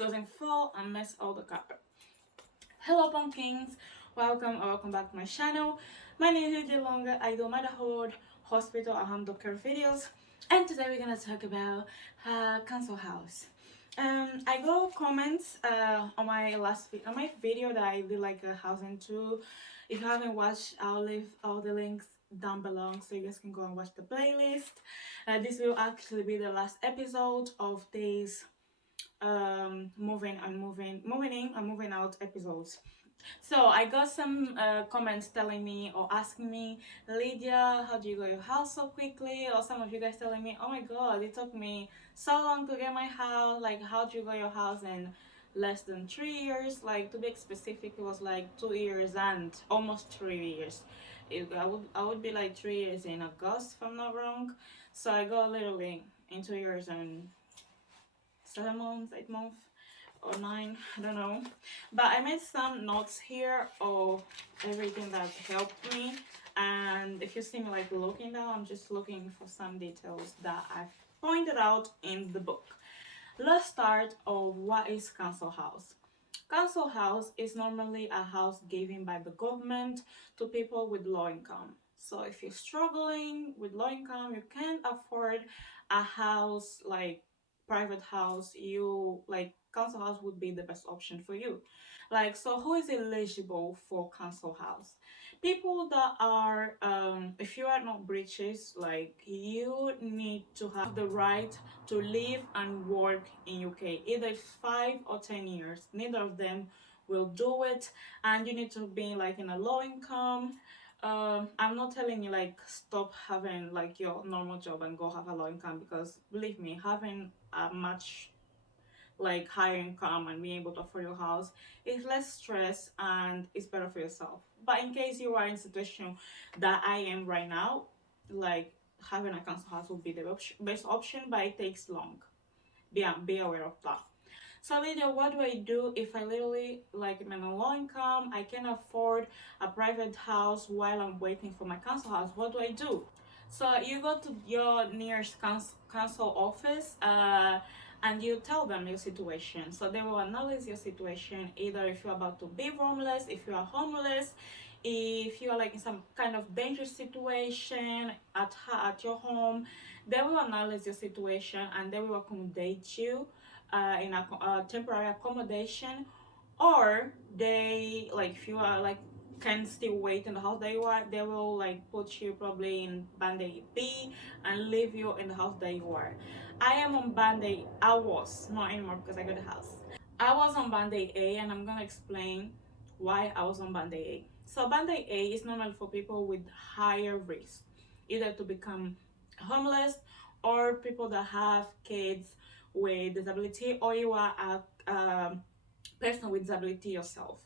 doesn't fall and mess all the carpet. Hello pumpkins, welcome or welcome back to my channel. My name is Lydia Longer. I do motherhood, hospital and home doctor videos, and today we're gonna talk about council house. I got comments on my video that I did like a housing tour. If you haven't watched, I'll leave all the links down below so you guys can go and watch the playlist. This will actually be the last episode of this moving in and moving out episodes. So I got some comments telling me or asking me, Lydia, how do you get your house so quickly? Or some of you guys telling me, oh my god, it took me so long to get my house. Like, how do you get your house in less than 3 years? Like, to be specific, it was like 2 years and almost 3 years. I would be like 3 years in August if I'm not wrong. So I got literally in 2 years and 7 months, 8 months or 9, I don't know. But I made some notes here of everything that helped me, and if you see me like looking down, I'm just looking for some details that I've pointed out in the book. Let's start of what is council house. Council house is normally a house given by the government to people with low income. So if you're struggling with low income, you can't afford a house like private house, you like council house would be the best option for you. Like, so who is eligible for council house? People that are if you are not British, like you need to have the right to live and work in UK either 5 or 10 years. Neither of them will do it, and you need to be like in a low income. I'm not telling you like stop having like your normal job and go have a low income, because believe me, having a much like higher income and being able to afford your house is less stress and it's better for yourself. But in case you are in a situation that I am right now, like having a council house would be the best option, but it takes long. Be aware of that. So Lydia, what do I do if I literally like I'm on low income, I can afford a private house while I'm waiting for my council house? What do I do? So you go to your nearest council office and you tell them your situation. So they will analyze your situation, either if you're about to be homeless, if you are homeless, if you are like in some kind of dangerous situation at your home. They will analyze your situation and they will accommodate you in a temporary accommodation, or they like if you are like can still wait in the house that you are, they will like put you probably in band-aid B and leave you in the house that you are. I am on band-aid. I was not anymore because I got a house. I was on band-aid A, and I'm gonna explain why I was on band-aid A. So band-aid A is normally for people with higher risk, either to become homeless or people that have kids with disability, or you are a person with disability yourself.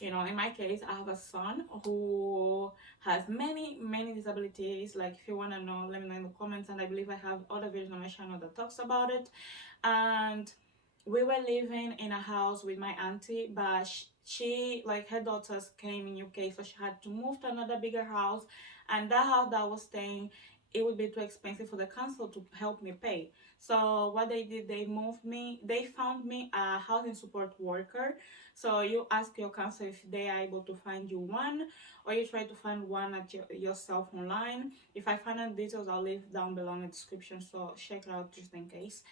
You know, in my case, I have a son who has many disabilities. Like, if you want to know, let me know in the comments, and I believe I have other videos on my channel that talks about it. And we were living in a house with my auntie, but she like her daughters came in UK, so she had to move to another bigger house, and that house that I was staying, it would be too expensive for the council to help me pay. So what they did, they found me a housing support worker. So you ask your council if they are able to find you one, or you try to find one at yourself online. If I find out details, I'll leave down below in the description, so check it out just in case.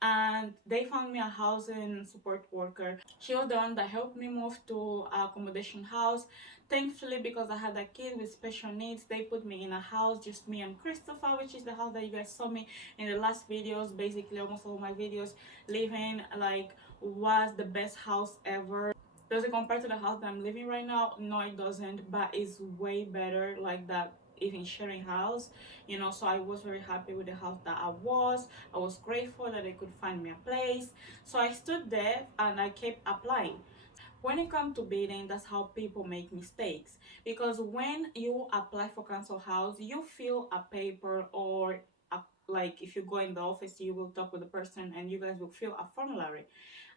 And they found me a housing support worker. She was the one that helped me move to a accommodation house. Thankfully, because I had a kid with special needs, they put me in a house, just me and Christopher, which is the house that you guys saw me in the last videos. Basically almost all my videos living like was the best house ever. Does it compare to the house that I'm living right now? No, it doesn't, but it's way better like that even sharing house, you know. So I was very happy with the house that I was grateful that they could find me a place. So I stood there and I kept applying. When it comes to bidding, that's how people make mistakes, because when you apply for council house, you fill a paper, or like if you go in the office, you will talk with the person and you guys will fill a formulary,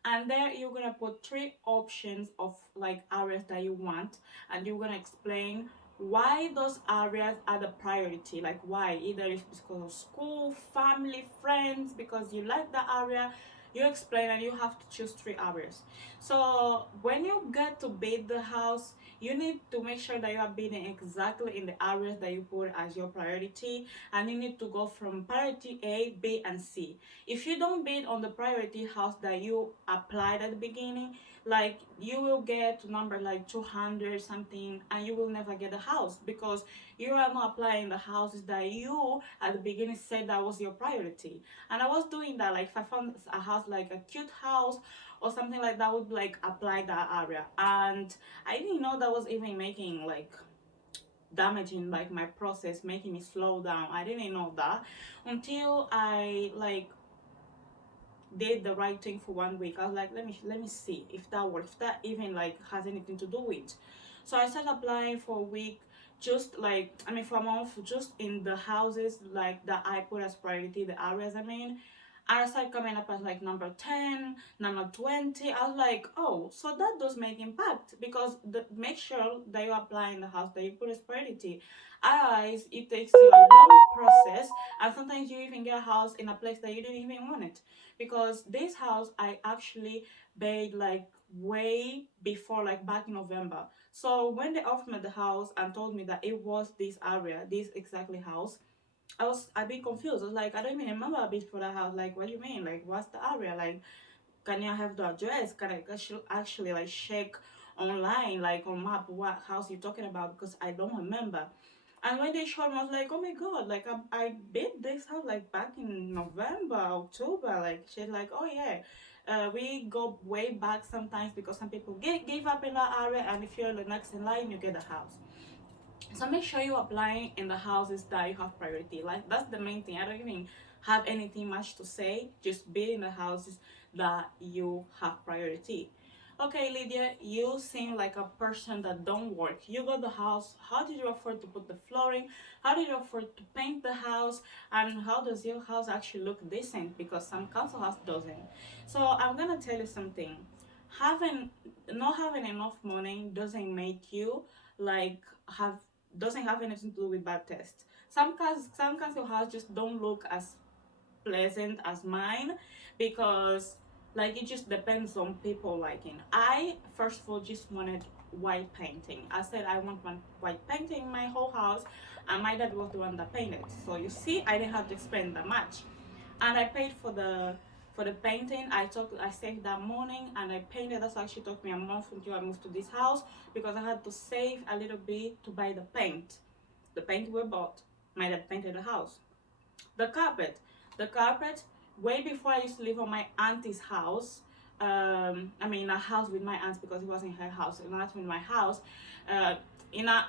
and there you're gonna put 3 options of like areas that you want, and you're gonna explain why those areas are the priority. Like, why? Either it's because of school, family, friends, because you like the area, you explain and you have to choose 3 areas. So when you get to bid the house, you need to make sure that you are bidding exactly in the areas that you put as your priority, and you need to go from priority A, B, and C. If you don't bid on the priority house that you applied at the beginning, like you will get to number like 200 something, and you will never get a house because you are not applying the houses that you at the beginning said that was your priority. And I was doing that, like if I found a house like a cute house or something like that, I would like apply that area, and I didn't know that was even making like damaging like my process, making me slow down. I didn't know that until I like did the right thing for 1 week. I was like, let me see if that works, if that even like has anything to do with. So I started applying for a week, just like I mean for a month, just in the houses like that I put as priority, the areas I mean. I started coming up as like number 10, number 20. I was like, oh, so that does make impact because make sure that you apply in the house that you put as priority. Otherwise, it takes you a long process, and sometimes you even get a house in a place that you didn't even want it. Because this house, I actually paid like way before, like back in November. So when they offered me the house and told me that it was this area, this exactly house, I was a bit confused. I was like, I don't even remember a bit for that house. Like, what do you mean? Like, what's the area? Like, can you have the address? Can I actually like check online, like on map, what house you're talking about? Because I don't remember. And when they showed me, I was like, oh my god, like I bid this house like back in November, October. Like she's like, oh yeah. We go way back sometimes because some people give up in that area, and if you're the next in line, you get a house. So make sure you're applying in the houses that you have priority. Like that's the main thing. I don't even have anything much to say. Just be in the houses that you have priority. Okay, Lydia, you seem like a person that don't work. You got the house. How did you afford to put the flooring? How did you afford to paint the house? And how does your house actually look decent? Because some council house doesn't. So I'm gonna tell you something. Having not having enough money doesn't make you like have doesn't have anything to do with bad taste. Some council house just don't look as pleasant as mine because like it just depends on people liking. I first of all just wanted white painting. I said I want one white painting in my whole house, and my dad was the one that painted. So you see, I didn't have to spend that much, and I paid for the painting. I saved that morning and I painted. That's why actually took me a month until I moved to this house because I had to save a little bit to buy the paint. The paint we bought. My dad painted the house. The carpet. The carpet, way before I used to live on my auntie's house. I mean, a house with my aunt because it wasn't her house, not in my house. Uh, in a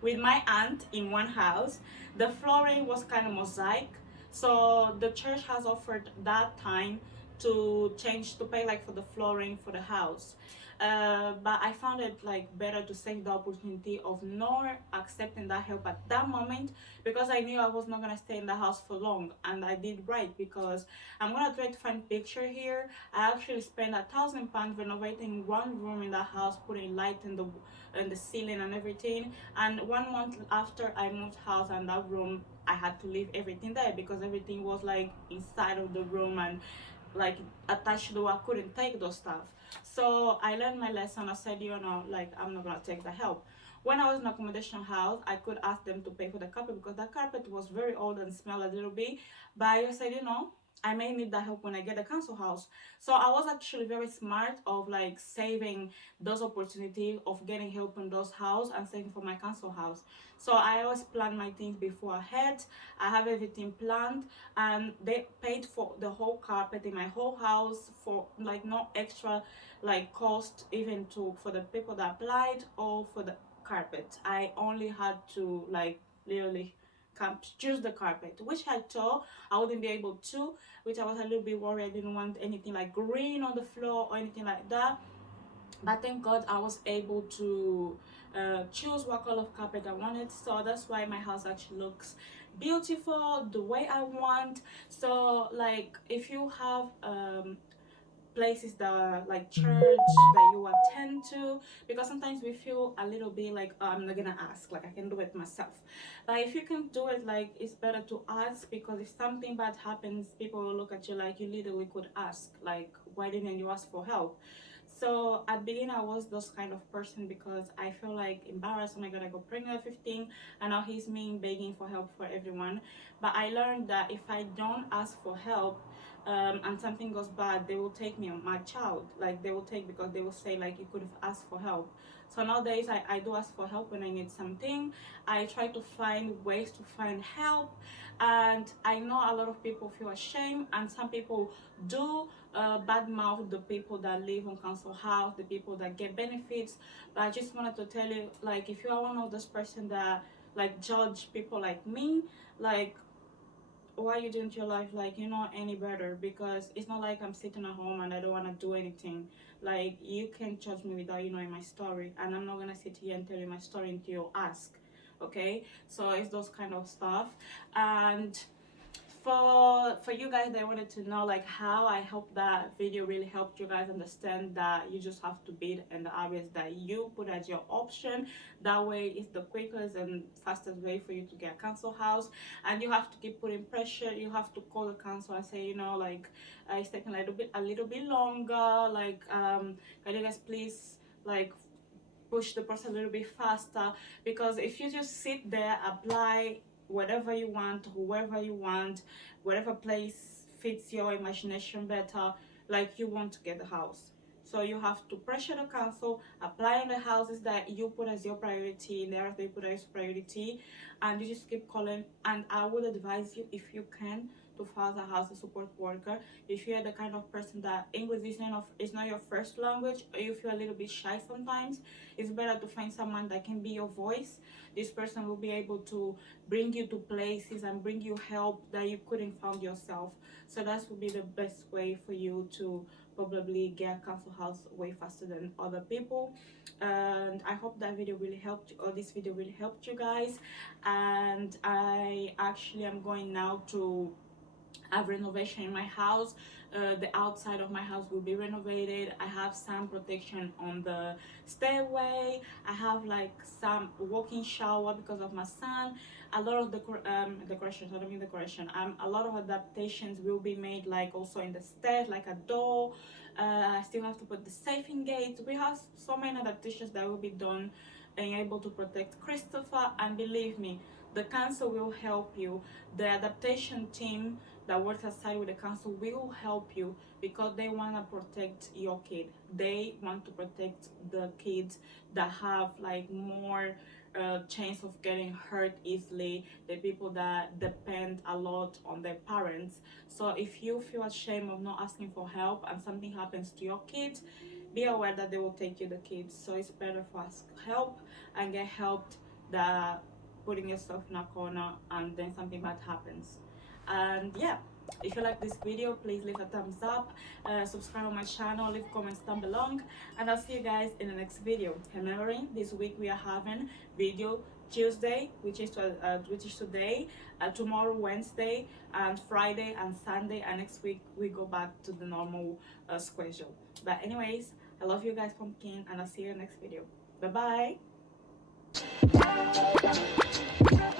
with my aunt in one house, the flooring was kind of mosaic. So the church has offered that time to change to pay like for the flooring for the house. But I found it like better to save the opportunity of not accepting that help at that moment because I knew I was not gonna stay in the house for long, and I did right because I'm gonna try to find picture here. I actually spent £1,000 renovating one room in the house, putting light in the ceiling and everything. And 1 month after I moved house and that room, I had to leave everything there because everything was like inside of the room and like attached to the wall. I couldn't take those stuff. So I learned my lesson. I said, you know, like I'm not gonna take the help. When I was in accommodation house, I could ask them to pay for the carpet because the carpet was very old and smelled a little bit. But I said, you know, I may need that help when I get a council house. So I was actually very smart of like saving those opportunities of getting help in those house and saving for my council house. So I always plan my things before ahead. I have everything planned, and they paid for the whole carpet in my whole house for like no extra like cost even to for the people that applied or for the carpet. I only had to like literally come choose the carpet, which I thought I wouldn't be able to, which I was a little bit worried. I didn't want anything like green on the floor or anything like that. But thank God I was able to choose what color of carpet I wanted. So that's why my house actually looks beautiful the way I want. So like if you have places that like church that you attend to, because sometimes we feel a little bit like, oh, I'm not gonna ask, like I can do it myself. But if you can do it, like it's better to ask, because if something bad happens, people will look at you like you literally could ask, like why didn't you ask for help? So at the beginning I was those kind of person, because I feel like embarrassed. Oh my god, I got pregnant at 15 and now he's me begging for help for everyone. But I learned that if I don't ask for help, and something goes bad, they will take me, my child, like they will take, because they will say like you could have asked for help. So nowadays I do ask for help when I need something. I try to find ways to find help. And I know a lot of people feel ashamed, and some people do badmouth the people that live on council house, the people that get benefits. But I just wanted to tell you, like if you are one of those person that like judge people like me, like why you doing your life like you're not any better? Because it's not like I'm sitting at home and I don't want to do anything. Like you can't judge me without you knowing my story, and I'm not gonna sit here and tell you my story until you ask. Okay, so it's those kind of stuff. And for you guys that wanted to know like how, I hope that video really helped you guys understand that you just have to bid in the areas that you put as your option. That way it's the quickest and fastest way for you to get a council house. And you have to keep putting pressure. You have to call the council and say, you know, like it's taking a little bit longer, like can you guys please like push the process a little bit faster? Because if you just sit there, apply whatever you want, whoever you want, whatever place fits your imagination better, like you want to get the house. So you have to pressure the council, apply on the houses that you put as your priority, in the areas they put as priority, and you just keep calling. And I would advise you, if you can, to file a housing support worker. If you're the kind of person that English is not your first language, or you feel a little bit shy sometimes, it's better to find someone that can be your voice. This person will be able to bring you to places and bring you help that you couldn't find yourself. So that would be the best way for you to probably get a council house way faster than other people. And I hope that video really helped you, or this video really helped you guys. And I actually am going now to have renovation in my house. The outside of my house will be renovated. I have some protection on the stairway. I have like some walk-in shower because of my son. A lot of decorations, I don't mean decoration, a lot of adaptations will be made, like also in the stairs, like a door. I still have to put the safing gate. We have so many adaptations that will be done and able to protect Christopher. And believe me, the council will help you. The adaptation team that works aside with the council will help you, because they want to protect your kid. They want to protect the kids that have like more chance of getting hurt easily, the people that depend a lot on their parents. So if you feel ashamed of not asking for help and something happens to your kids, be aware that they will take you the kids. So it's better for us help and get helped than putting yourself in a corner and then something bad happens. And yeah, if you like this video, please leave a thumbs up, subscribe on my channel, leave comments down below, and I'll see you guys in the next video. Remembering, this week we are having video Tuesday, which is today, tomorrow Wednesday, and Friday and Sunday, and next week we go back to the normal schedule. But anyways, I love you guys, pumpkin, and I'll see you in the next video. Bye bye.